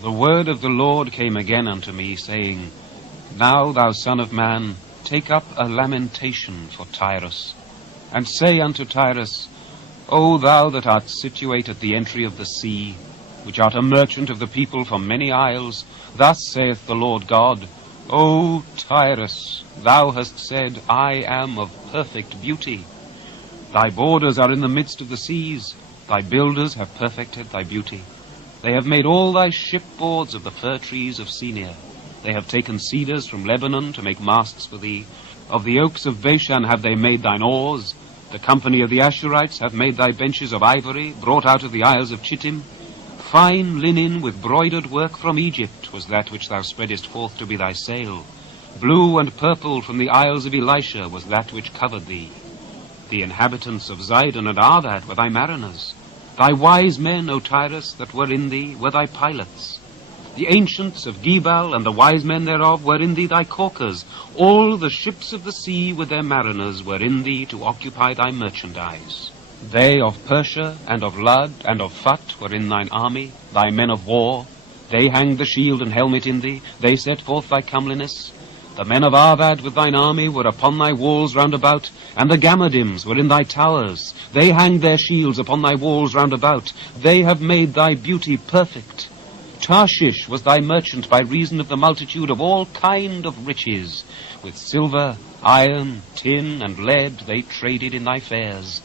The word of the Lord came again unto me, saying, Now, thou son of man, take up a lamentation for Tyrus, and say unto Tyrus, O thou that art situate at the entry of the sea, which art a merchant of the people from many isles, thus saith the Lord God, O Tyrus, thou hast said, I am of perfect beauty. Thy borders are in the midst of the seas, thy builders have perfected thy beauty. They have made all thy shipboards of the fir trees of Senir. They have taken cedars from Lebanon to make masts for thee. Of the oaks of Bashan have they made thine oars. The company of the Ashurites have made thy benches of ivory, brought out of the isles of Chittim. Fine linen with broidered work from Egypt was that which thou spreadest forth to be thy sail. Blue and purple from the isles of Elishah was that which covered thee. The inhabitants of Zidon and Arvad were thy mariners. Thy wise men, O Tyrus, that were in thee, were thy pilots. The ancients of Gebal and the wise men thereof were in thee thy caulkers. All the ships of the sea with their mariners were in thee to occupy thy merchandise. They of Persia and of Lud and of Phut were in thine army, thy men of war. They hanged the shield and helmet in thee, they set forth thy comeliness. The men of Arvad with thine army were upon thy walls round about, and the Gammadims were in thy towers. They hanged their shields upon thy walls round about. They have made thy beauty perfect. Tarshish was thy merchant by reason of the multitude of all kind of riches. With silver, iron, tin, and lead they traded in thy fairs.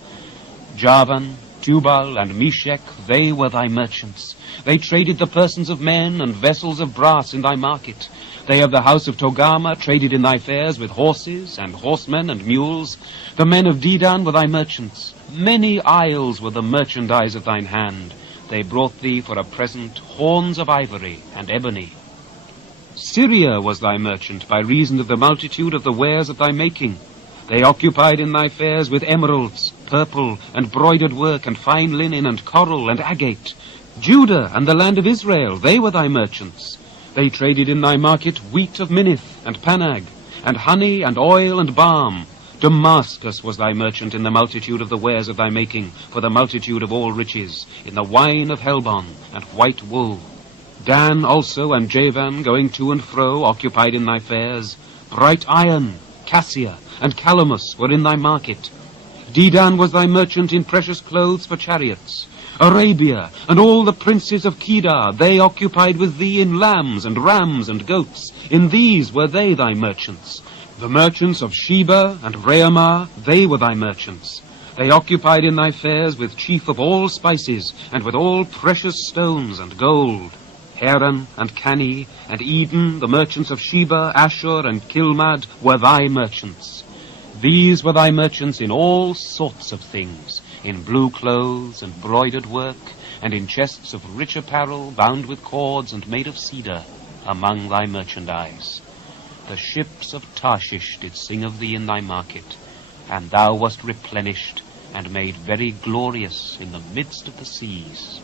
Javan, Tubal, and Meshech, they were thy merchants. They traded the persons of men and vessels of brass in thy market. They of the house of Togama traded in thy fairs with horses and horsemen and mules. The men of Dedan were thy merchants. Many isles were the merchandise of thine hand. They brought thee for a present horns of ivory and ebony. Syria was thy merchant by reason of the multitude of the wares of thy making. They occupied in thy fairs with emeralds, purple, and broidered work, and fine linen, and coral, and agate. Judah and the land of Israel, they were thy merchants. They traded in thy market wheat of Minnith and Panag, and honey and oil and balm. Damascus was thy merchant in the multitude of the wares of thy making, for the multitude of all riches, in the wine of Helbon and white wool. Dan also and Javan, going to and fro, occupied in thy fairs. Bright iron, cassia, and calamus were in thy market. Dedan was thy merchant in precious clothes for chariots. Arabia and all the princes of Kedar, they occupied with thee in lambs and rams and goats. In these were they thy merchants. The merchants of Sheba and Raamah, they were thy merchants. They occupied in thy fairs with chief of all spices, and with all precious stones and gold. Haran and Cani and Eden, the merchants of Sheba, Ashur, and Kilmad, were thy merchants. These were thy merchants in all sorts of things, in blue clothes and broidered work, and in chests of rich apparel, bound with cords and made of cedar, among thy merchandise. The ships of Tarshish did sing of thee in thy market, and thou wast replenished, and made very glorious in the midst of the seas.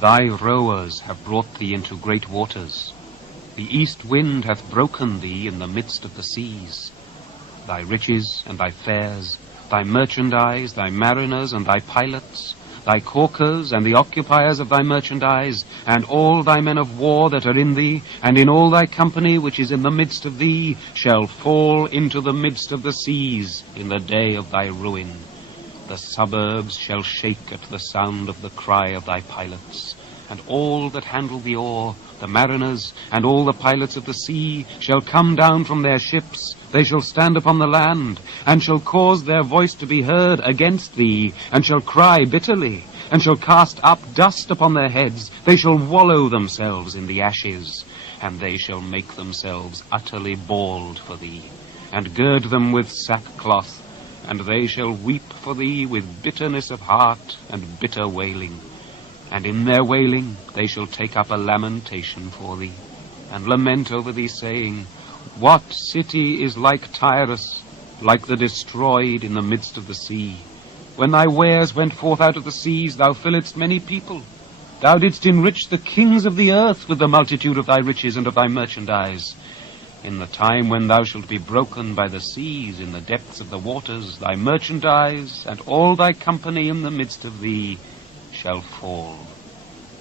Thy rowers have brought thee into great waters. The east wind hath broken thee in the midst of the seas. Thy riches and thy fairs, thy merchandise, thy mariners and thy pilots, thy caulkers and the occupiers of thy merchandise, and all thy men of war that are in thee, and in all thy company which is in the midst of thee, shall fall into the midst of the seas in the day of thy ruin. The suburbs shall shake at the sound of the cry of thy pilots, and all that handle the oar, the mariners, and all the pilots of the sea, shall come down from their ships. They shall stand upon the land, and shall cause their voice to be heard against thee, and shall cry bitterly, and shall cast up dust upon their heads. They shall wallow themselves in the ashes, and they shall make themselves utterly bald for thee, and gird them with sackcloth, and they shall weep for thee with bitterness of heart and bitter wailing. And in their wailing they shall take up a lamentation for thee, and lament over thee, saying, What city is like Tyrus, like the destroyed in the midst of the sea? When thy wares went forth out of the seas, thou filledst many people. Thou didst enrich the kings of the earth with the multitude of thy riches and of thy merchandise. In the time when thou shalt be broken by the seas in the depths of the waters, thy merchandise and all thy company in the midst of thee shall fall.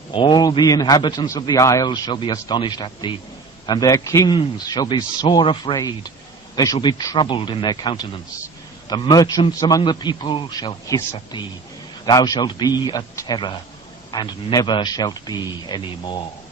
All the inhabitants of the isles shall be astonished at thee, and their kings shall be sore afraid. They shall be troubled in their countenance. The merchants among the people shall hiss at thee. Thou shalt be a terror, and never shalt be any more.